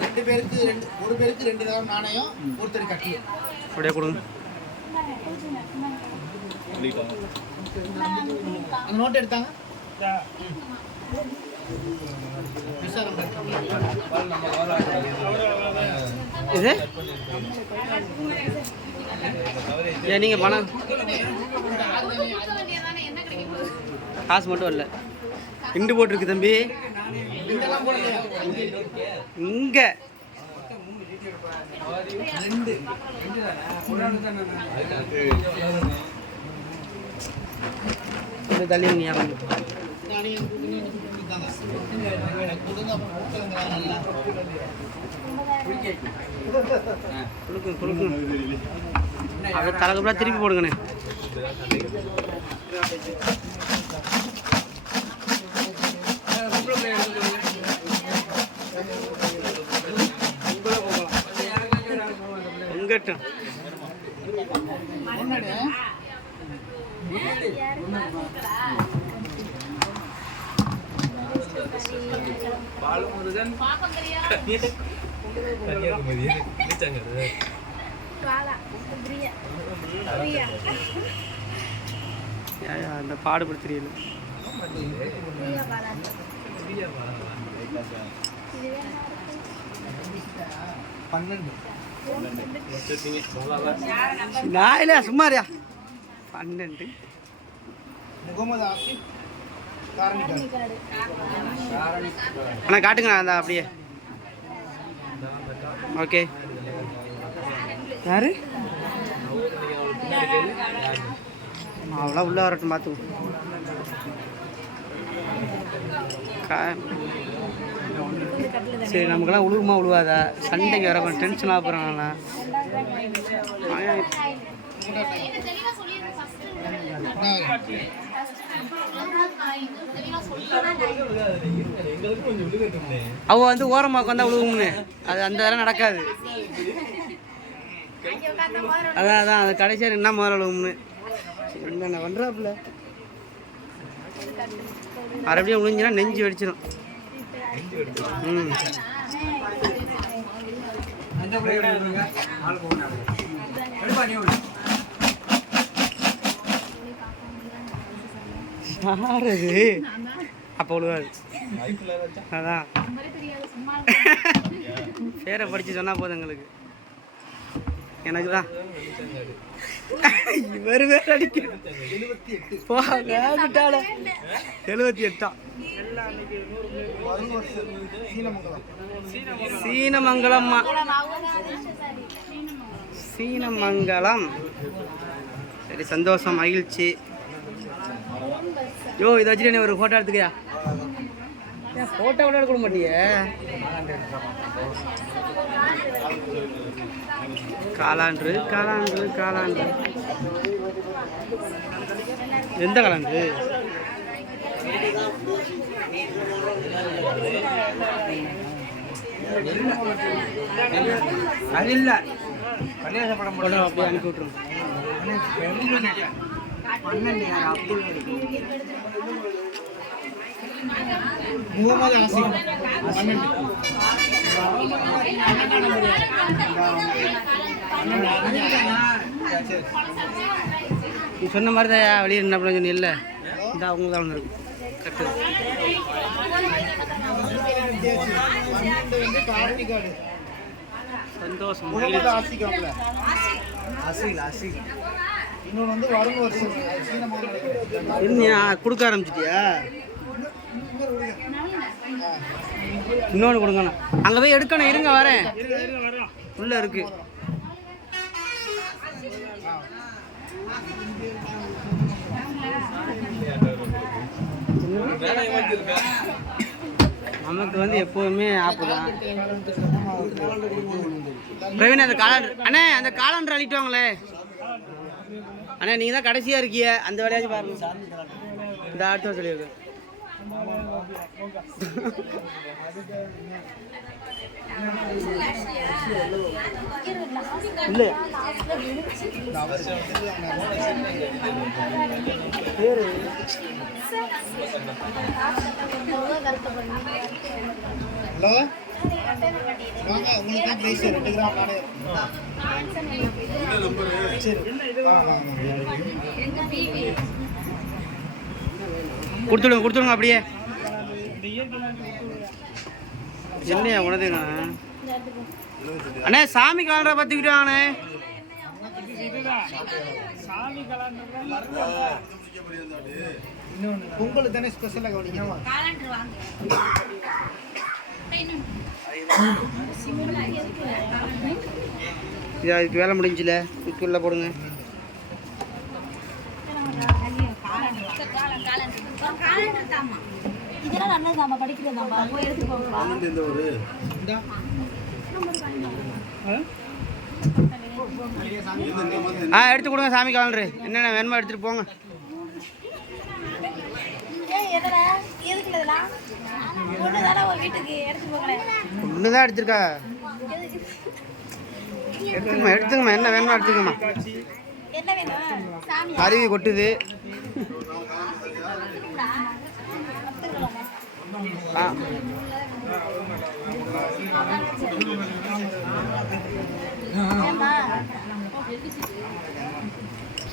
ரெண்டு பேருக்கு ரெண்டு ஒரு பேருக்கு ரெண்டு தடவை நாணயம் ஒருத்தர் கட்டி அப்படியே கொடுங்க அந்த நோட் எடுத்தாங்க. விசாரம் இது? ஏன் நீங்கள் பணம். காசு மட்டும் இல்லை இண்டு போட்டிருக்கு தம்பி. இங்கே. இது தள்ளி நல்லா கொடுக்கும் கொடுக்கும் அதை தலைக்கு திருப்பி போடுங்கண்ணே. ஏன் அந்த பாடுபட தெரியல. பன்னெண்டு. நான் இல்லையா சும்மாரியா பன்னெண்டு முகமது ஆசிப் அண்ணா காட்டுங்கண்ணா அந்த அப்படியே ஓகே யாரு அவ்வளோ உள்ள வரட்டும் பார்த்து சரி நமக்கெல்லாம் உழுகுமா உழுவாதா சண்டைக்கு வர கொஞ்சம் டென்ஷன் ஆகுறாங்கண்ணா அவ வந்து ஓரமாக வந்தா உழுகும்னு. அது அந்த வேலை நடக்காது. அதான் அதான் அது கடைசியாக என்ன முதல்ல விழுகும்னு என்னென்ன பண்ணுறாப்புல மறுபடியும் விழுஞ்சுன்னா நெஞ்சு வெடிச்சிடும் ம் அப்போ விழுவாது அதான் பேரை படித்து சொன்னால் போதும் எங்களுக்கு. எனக்கு தான் இவர் வேற அடிக்க போகிட்டால எழுபத்தி எட்டா. சீனமங்கலம்மா. சீனமங்கலம். சரி சந்தோஷம் மகிழ்ச்சி. யோ இதை வச்சுட்டு நீ ஒரு ஃபோட்டோ எடுத்துக்கியா? ஏன் ஃபோட்டோ கூட எடுக்க மாட்டியே? காளான்று காளான்று காளான்று எந்த காளான்று அது இல்ல. கல்யாண படம் ஃபோட்டோ அப்படியே அனுப்பி விட்ருங்க பன்னெண்டு முகமது பன்னெண்டு நீ சொன்ன மாதிரி தான் வெளியே என்ன பண்ண சொன்னி இல்லை? இந்த அவங்க தான் வந்துருக்கு. கட்டு சந்தோஷம். முகமது இன்னொன்று வந்து வருண் வருஷம் கொடுக்க ஆரம்பிச்சிட்டியா? இன்னொன்று கொடுங்கண்ணா. அங்கே போய் எடுக்கணும் இருங்க வரேன். உள்ள இருக்கு. நமக்கு வந்து எப்போதுமே ஆப்பு தான். பிரவீன் அந்த காலண்டர் அண்ணே அந்த காலண்டர் அழிட்டு வாங்களே. அண்ணா நீங்கள் தான் கடைசியாக இருக்கிய. அந்த வேலையாச்சும் பாருங்க. இந்த அடுத்த சொல்லியிருக்கேன் இல்லை பேரு ஹலோ வாங்க உங்களுக்கு தான் ரெண்டு கிராம் சரி ஆ, ஆ. கொடுத்துடுங்க கொடுத்துடுங்க அப்படியே. என்னையா உனதுங்க அண்ணே சாமி காலண்டரை பார்த்துக்கிட்டு வாங்கண்ணே பொங்கல் தானே ஸ்பெஷலாக கவனிக்கணும் இது அதுக்கு வேலை முடிஞ்சுல. தூக்கிள்ள போடுங்க காலண்டர் தாம்மா இதெல்லாம் நல்லது நம்ம படிக்கிறது நம்ம போய் எடுத்து போகலாம் இந்தா. ஆ எடுத்து கொடுங்க சாமி காலண்டரு என்னென்ன வேணுமோ எடுத்துகிட்டு போங்க. ஏன் எதுல எதுக்கு இதெல்லாம்? ஒன்று தானே ஒரு வீட்டுக்கு. எடுத்து போகல ஒன்று தான் எடுத்துருக்கா. எடுத்துக்கம்மா எடுத்துக்கம்மா. என்ன வேணுமோ எடுத்துக்கம்மா. என்ன வேணும்? சாமி அருவி கொட்டுது?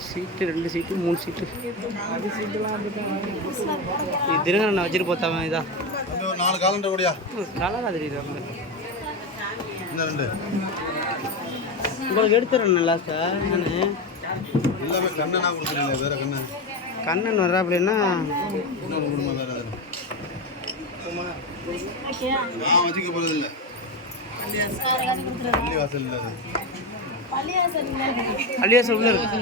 சீட்டு ரெண்டு சீட்டு மூணு சீட்டு. திருங்க நான் வச்சுட்டு போத்தாம இதா? நாலு காலண்டர் கூடயா கலரா தெரியுது உங்களுக்கு. எடுத்துறேன் நல்லா சார் நான் எல்லாமே கண்ணனா கொடுக்குறீங்க வேற கண்ணு கண்ணன் அது ஓகே நான் வச்சுக்க போறது இல்ல. வேற காசு கொடுத்துருவோம் பள்ளி வாசல் இல்ல அலியாசம் உள்ள இருக்கு.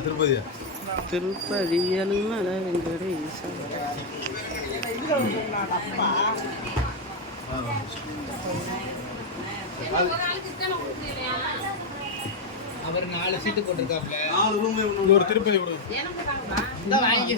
திருப்பதியா? திருப்பதி வெங்கடேசா அவர் நாலு சீட்டு போட்டிருக்காப்ல. நாலு ரூம் ஒரு திருப்பதி விடு. வாங்கி